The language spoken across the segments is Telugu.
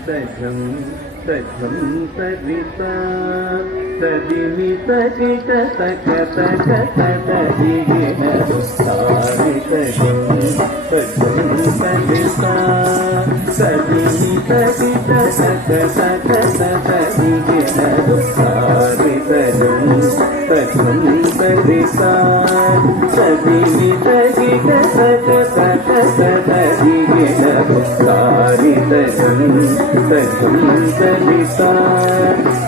తజం తజం తరితా తదిమి తజిత తక తక తదిగిన తారి తజం తజం తరితా తదిమి తజిత తక తక తదిగిన తారి తజం తజం తరితా తదిమి తజిత తక తక తదిగిన తారి తజం తజం తరితా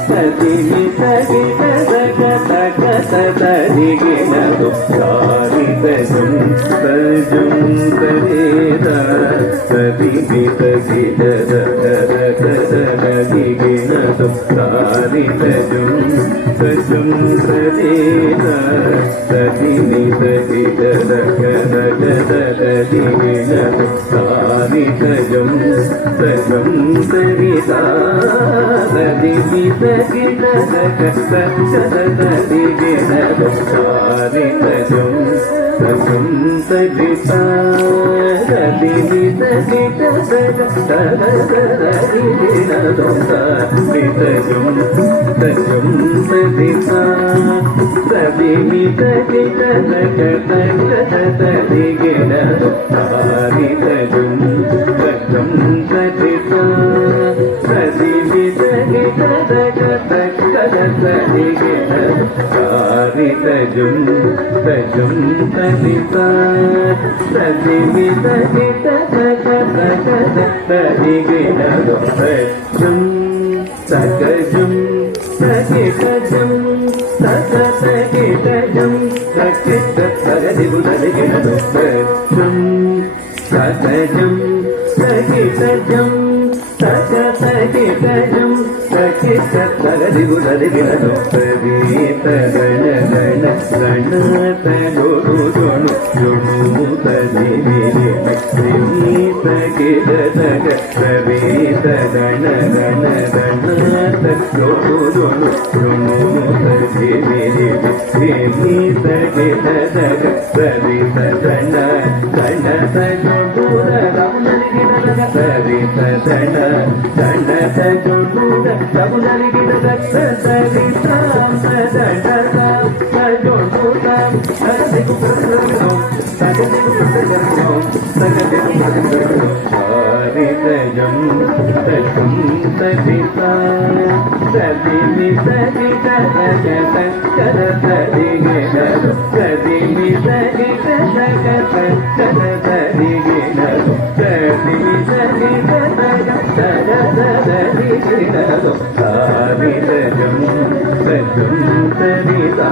తదిమి తజిత తక తక తదిగిన తారి తజం తజం తరితా తదిమి తజిత తక తదిగిన తారి తజం తజం తరితా తదిమి తజిత తక తదిగిన తారి తజం తజం తరితా తదిమి తజిత తక తదిగిన తారి తజం తజం తరితా తదిమి తజిత తక తదిగిన తారి తజం తజం తరితా తదిమి తజిత తక తదిగిన తారి తజం తజం తరితా తదిమి తజిత తక తదిగిన తారి తజం తజం తరితా తదిమి తజిత తక తదిగిన తజం తగజం తగిటజం తగ తగిటజం తగిట తగదిగు తదిగిన తజం తగజం తగిటజం తగ తగిటజం తగిట తగదిగు తదిగిన తదీత గణ గణ గణ తగోడు జోను జోను తదిగిన తగిట తగ తదీత గణ గణ గణ తగోడు జోను జోను తదిగిన తగిట తగ తదీత గణ గణ తగోడు తదిగిన తదిత గణ గణ తగోడు తగునలిగిన తదిత తదట తగోడు తగదిగు ప్రసరగో తగదిగు ప్రసరగో తగదిగు ప్రసరగో తారి తజం తజం తరితా తదిమి తజిత తక తదిగిన తదిమి తజిత తక తదిగిన తదిమి తజిత తక తదిగిన తారి తజం తజం తరితా